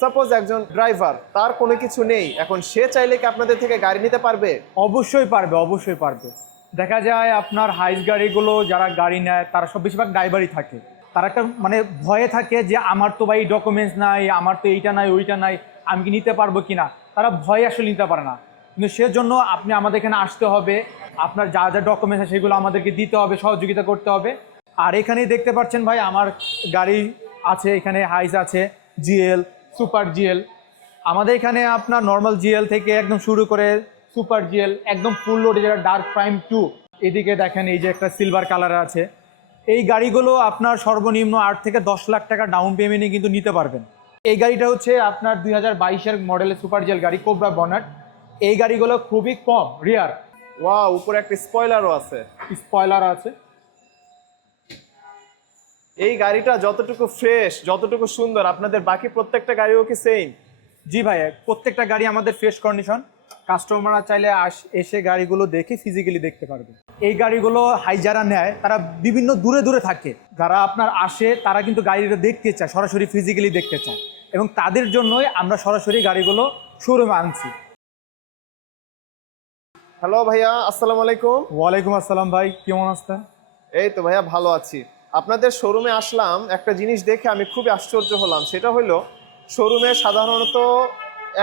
Suppose একজন driver, তার কোনো কিছু নেই, এখন সে চাইলে কি আপনাদের থেকে গাড়ি নিতে পারবে? অবশ্যই পারবে, অবশ্যই পারবে। দেখা যায় আপনার হাইস গাড়িগুলো যারা গাড়ি নেয় তারা সব বেশিরভাগ ড্রাইভারই থাকে। তারা একটা মানে ভয়ে থাকে যে আমার তো ভাই ডকুমেন্টস নাই, আমার তো এইটা নাই ওইটা নাই, আমি কি নিতে পারবো কিনা। তারা ভয়ে আসলে নিতে পারে না, কিন্তু সেজন্য আপনি আমাদের এখানে আসতে হবে। আপনার যা যা ডকুমেন্টস আছে সেগুলো আমাদেরকে দিতে হবে, সহযোগিতা করতে হবে। আর এখানেই দেখতে পাচ্ছেন ভাই আমার গাড়ি আছে, এখানে হাইস আছে, জিএল, সুপার জিএল। আমাদের এখানে আপনার নর্মাল জিএল থেকে একদম শুরু করে সুপার জিএল একদম ফুল লোডে যেটা ডার্ক প্রাইম 2, এদিকে দেখেন এই যে একটা সিলভার কালার আছে। এই গাড়িগুলো আপনার সর্বনিম্ন 8 থেকে 10 লাখ টাকা ডাউন পেমেন্টে কিন্তু নিতে পারবেন। এই গাড়িটা হচ্ছে আপনার 2022-এর মডেলের সুপার জিএল গাড়ি, কোবরা বনাট। এই গাড়িগুলো খুবই কম, রিয়ার। ওয়াও, উপরে একটা স্পয়লারও আছে। স্পয়লার আছে। এই গাড়িটা যতটুকু ফ্রেশ, যতটুকু সুন্দর, আপনাদের বাকি প্রত্যেকটা গাড়িও কি সেম? জি ভাই, প্রত্যেকটা গাড়ি আমাদের ফ্রেশ কন্ডিশন। কাস্টমাররা চাইলে এসে গাড়িগুলো দেখে ফিজিক্যালি দেখতে পারবে। এই গাড়িগুলো হাই যারা নেয় তারা বিভিন্ন দূরে দূরে থাকে, যারা আপনার আসে তারা কিন্তু গাড়িটা দেখতে চায়, সরাসরি ফিজিক্যালি দেখতে চায়, এবং তাদের জন্যই আমরা সরাসরি গাড়িগুলো শোরুমে আনছি। হ্যালো ভাইয়া, আসসালামু আলাইকুম। ওয়ালাইকুম আসসালাম ভাই, কেমন আছেন? এই তো ভাইয়া, ভালো আছি। আপনাদের শোরুমে আসলাম, একটা জিনিস দেখে আমি খুবই আশ্চর্য হলাম। সেটা হলো, শোরুমে সাধারণত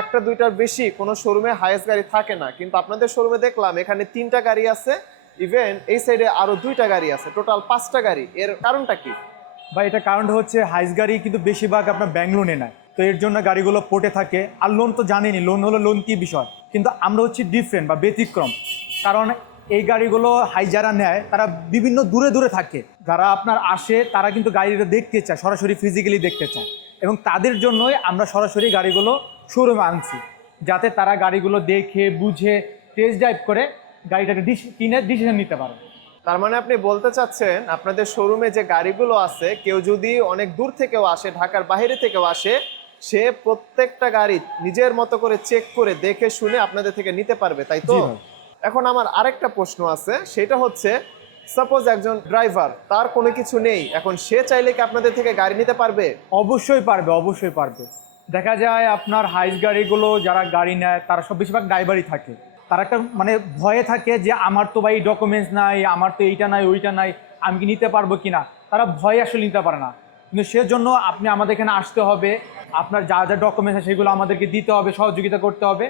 একটা দুইটার বেশি কোনো শোরুমে হাইয়েস্ট গাড়ি থাকে না, কিন্তু আপনাদের শোরুমে দেখলাম এখানে 3টা গাড়ি আছে, ইভেন এই সাইডে আরো 2টা গাড়ি আছে, টোটাল 5টা গাড়ি। এর কারণটা কি? ভাই এটা কারণটা হচ্ছে হাইস গাড়ি কিন্তু বেশিরভাগ আপনার ব্যাংক লোনে নেয়, তো এর জন্য গাড়িগুলো পোর্টে থাকে। আর লোন তো জানেনি, লোন হলো লোন কি বিষয়, কিন্তু আমরা হচ্ছে ডিফারেন্ট বা ব্যতিক্রম। কারণ এই গাড়িগুলো হাই যারা নেয় তারা বিভিন্ন দূরে দূরে থাকে, যারা আপনার আসে তারা কিন্তু গাড়িটা দেখতে চায়, সরাসরি ফিজিক্যালি দেখতে চায়, এবং তাদের জন্যই আমরা সরাসরি গাড়িগুলো শোরুমে আনছি, যাতে তারা গাড়িগুলো দেখে বুঝে টেস্ট ড্রাইভ করে গাড়িটাকে কিনে ডিসিশন নিতে পারে। তার মানে আপনি বলতে চাচ্ছেন আপনাদের শোরুমে যে গাড়িগুলো আছে, কেউ যদি অনেক দূর থেকেও আসে, ঢাকার বাইরে থেকেও আসে, সে প্রত্যেকটা গাড়ি নিজের মতো করে চেক করে দেখে শুনে আপনাদের থেকে নিতে পারবে, তাই তো? এখন আমার আরেকটা প্রশ্ন আছে, সেটা হচ্ছে, সাপোজ একজন ড্রাইভার, তার কোনো কিছু নেই, এখন সে চাইলে কি আপনাদের থেকে গাড়ি নিতে পারবে? অবশ্যই পারবে, অবশ্যই পারবে। দেখা যায় আপনার হাইস গাড়িগুলো যারা গাড়ি নেয় তারা সব বেশিরভাগ ড্রাইভারই থাকে। তারা একটা মানে ভয়ে থাকে যে আমার তো ভাই ডকুমেন্টস নাই, আমার তো এইটা নাই ওইটা নাই, আমি কি নিতে পারবো কিনা। তারা ভয়ে আসলে নিতে পারে না, কিন্তু সেজন্য আপনি আমাদের এখানে আসতে হবে। আপনার যা যা ডকুমেন্টস আছে সেগুলো আমাদেরকে দিতে হবে, সহযোগিতা করতে হবে।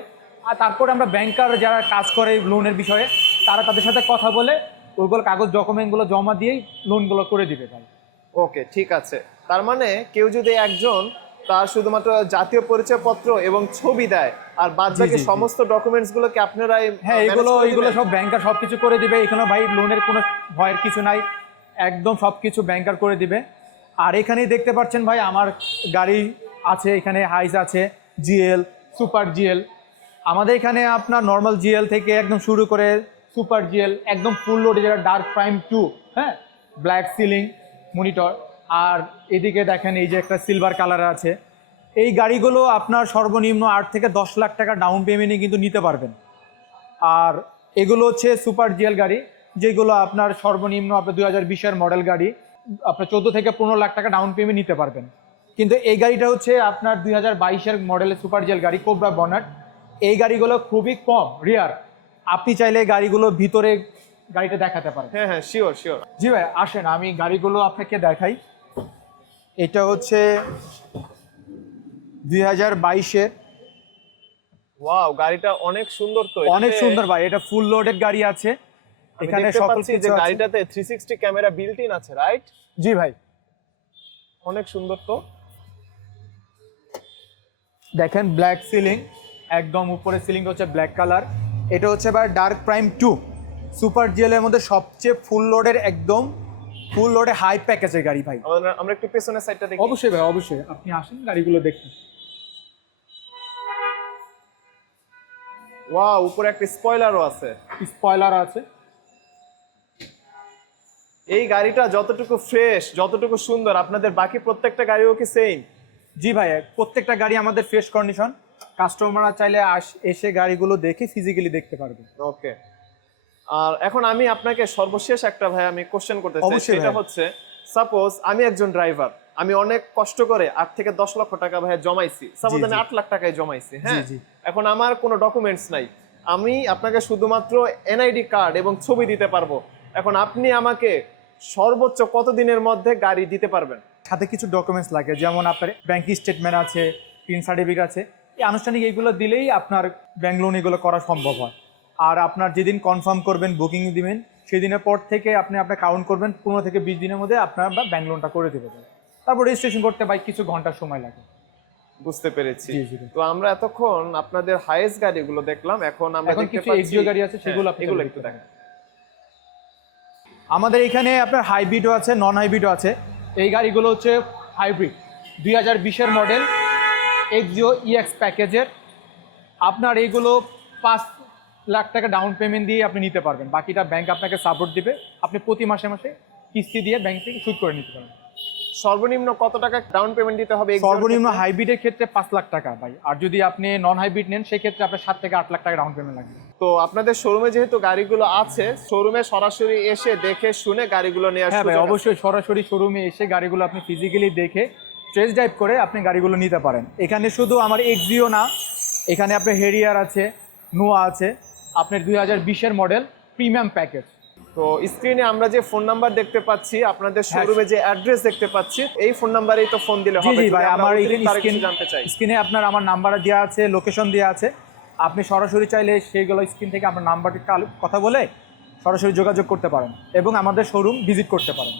আর তারপরে আমরা ব্যাংকার যারা কাজ করে লোনের বিষয়ে, তারা তাদের সাথে কথা বলে ওইগুলো কাগজ ডকুমেন্টগুলো জমা দিয়েই লোনগুলো করে দিবে ভাই। ওকে, ঠিক আছে। তার মানে কেউ যদি একজন তার শুধুমাত্র জাতীয় পরিচয়পত্র এবং ছবি দেয়, আর বাদ বাকি সমস্ত ডকুমেন্টস গুলোকে আপনারাই? হ্যাঁ, এগুলো সব ব্যাংকার সব কিছু করে দিবে। এখানে ভাই লোনের কোনো ভয়ের কিছু নাই, একদম সব কিছু ব্যাংকার করে দিবে। আর এখানেই দেখতে পাচ্ছেন ভাই আমার গাড়ি আছে, এখানে হাইস আছে, জিএল, সুপার জিএল। আমাদের এখানে আপনার নর্মাল জিএল থেকে একদম শুরু করে সুপার জিএল একদম ফুল লোডে যেটা ডার্ক প্রাইম 2, হ্যাঁ, ব্ল্যাক সিলিং মনিটর। আর এদিকে দেখেন এই যে একটা সিলভার কালার আছে। এই গাড়িগুলো আপনার সর্বনিম্ন 8 থেকে 10 লাখ টাকা ডাউন পেমেন্টে কিন্তু নিতে পারবেন। আর এগুলো হচ্ছে সুপার জিএল গাড়ি, যেগুলো আপনার সর্বনিম্ন আপনার 2020-এর মডেল গাড়ি, আপনার 14 থেকে 15 লাখ টাকা ডাউন পেমেন্ট নিতে পারবেন। কিন্তু এই গাড়িটা হচ্ছে আপনার 2022-এর মডেলের সুপার জিএল গাড়ি, কোবরা বনাট। এই গাড়িগুলো খুবই কম, রিয়ার। আপনি চাইলে গাড়িগুলো ভিতরে গাড়িটা দেখাতে পারেন। হ্যাঁ হ্যাঁ, শিওর শিওর। জি ভাই, আসেন আমি গাড়িগুলো আপনাকে দেখাই। এটা হচ্ছে 2022-এর। ওয়াও, গাড়িটা অনেক সুন্দর তো। অনেক সুন্দর ভাই, এটা ফুল লোডেড গাড়ি আছে। এখানে সকল কিছু যে গাড়িটাতে 360 ক্যামেরা বিল্ট ইন আছে, রাইট? জি ভাই, অনেক সুন্দর তো। দেখেন ব্ল্যাক সিলিং, একদম উপরে সিলিং হচ্ছে ব্ল্যাক কালার। এটা হচ্ছে ভাই ডার্ক প্রাইম 2 সুপার জিএল এর মধ্যে সবচেয়ে ফুল লোডের, একদম ফুল লোডে হাই প্যাকেজের গাড়ি ভাই। আমরা একটু পেছনের সাইডটা দেখি। অবশ্যই ভাই, অবশ্যই আপনি আসেন গাড়িগুলো দেখুন। ওয়াও, উপরে একটা স্পয়লারও আছে। স্পয়লার আছে। এই গাড়িটা যতটুকু ফ্রেশ, যতটুকু সুন্দর, আপনাদের বাকি প্রত্যেকটা গাড়িও কি সেম? জি ভাই, প্রত্যেকটা গাড়ি আমাদের ফ্রেশ কন্ডিশন। কাস্টমাররা চাইলে এসে গাড়িগুলো দেখে ফিজিক্যালি দেখতে পারবে। ওকে। আর এখন আমি আপনাকে সর্বশেষ একটা ভাই আমি কোশ্চেন করতে চাই, সেটা হচ্ছে, সাপোজ আমি একজন ড্রাইভার, আমি অনেক কষ্ট করে 8 থেকে 10 লক্ষ টাকা ভাইয়া জমাইছি, সাপোজ আমি 8 লাখ টাকায় জমাইছি, হ্যাঁ, জি। এখন আমার কোনো ডকুমেন্টস নাই, আমি আপনাকে শুধুমাত্র এনআইডি কার্ড এবং ছবি দিতে পারবো। এখন আপনি আমাকে সর্বোচ্চ কতদিনের মধ্যে গাড়ি দিতে পারবেন? সাথে কিছু ডকুমেন্টস লাগে, যেমন আপনার ব্যাংক স্টেটমেন্ট আছে, পিন সার্টিফিকেট আছে, এই আনুষ্ঠানিক এইগুলো দিলেই আপনার ব্যাংক লোন এগুলো করা সম্ভব হয়। আর আপনার যেদিন কনফার্ম করবেন, বুকিং দিবেন, সেই দিনের পর থেকে আপনি কাউন্ট করবেন, 15 থেকে 20 দিনের মধ্যে আপনার ব্যাংক লোনটা করে দেবে। তারপর রেজিস্ট্রেশন করতে ভাই কিছু ঘন্টা সময় লাগে। বুঝতে পেরেছি। জি। তো আমরা এতক্ষণ আপনাদের হাইয়েস্ট গাড়িগুলো দেখলাম, এখন আমরা এখন দেখতে কিছু পাচ্ছি এক্সিও গাড়ি আছে, সেগুলো আপনি এগুলো দেখতে একটু দেখেন। আমাদের এখানে আপনার হাইব্রিডও আছে, নন হাইব্রিডও আছে। এই গাড়িগুলো হচ্ছে হাইব্রিড 2020-এর মডেল এক্সিও ইএক্স প্যাকেজের। আপনার এইগুলো 5 লাখ টাকা ডাউন পেমেন্ট দিয়ে আপনি নিতে পারবেন, বাকিটা ব্যাংক আপনাকে সাপোর্ট দিবে, আপনি প্রতি মাসে মাসে কিস্তি দিয়ে ব্যাংক থেকে সুদ করে নিতে পারবেন। সর্বনিম্ন কত টাকা ডাউন পেমেন্ট দিতে হবে? সর্বনিম্ন হাইব্রিডের ক্ষেত্রে 5 লাখ টাকা ভাই, আর যদি আপনি নন হাইব্রিড নেন সেক্ষেত্রে আপনার 7 থেকে 8 লাখ টাকা ডাউন পেমেন্ট লাগবে। তো আপনাদের শোরুমে যেহেতু গাড়িগুলো আছে, শোরুমে সরাসরি এসে দেখে শুনে গাড়িগুলো নেওয়ার হ্যাঁ ভাই, সুযোগ আছে? অবশ্যই সরাসরি শোরুমে এসে গাড়িগুলো আপনি ফিজিক্যালি দেখে টেস্ট ড্রাইভ করে আপনি গাড়িগুলো নিতে পারেন। এখানে শুধু আমার এক্সিও না, এখানে আপনার হেরিয়ার আছে, নোয়া আছে, আপনার 2020-এর মডেল প্রিমিয়াম প্যাকেজ। তো স্ক্রিনে আমরা যে ফোন নাম্বার দেখতে পাচ্ছি, আপনাদের শোরুমে যে অ্যাড্রেস দেখতে পাচ্ছি, এই ফোন নাম্বারেই তো ফোন দিলে হবে? জি ভাই, যদি আমরা আমার অতিরিক্ত আরো কিছু এখানে জানতে চাই। স্ক্রিনে আপনার আমার নাম্বার দেওয়া আছে, লোকেশন দেওয়া আছে, আপনি সরাসরি চাইলে সেইগুলো স্ক্রিন থেকে আপনার নাম্বারটি কথা বলে সরাসরি যোগাযোগ করতে পারেন এবং আমাদের শোরুম ভিজিট করতে পারেন।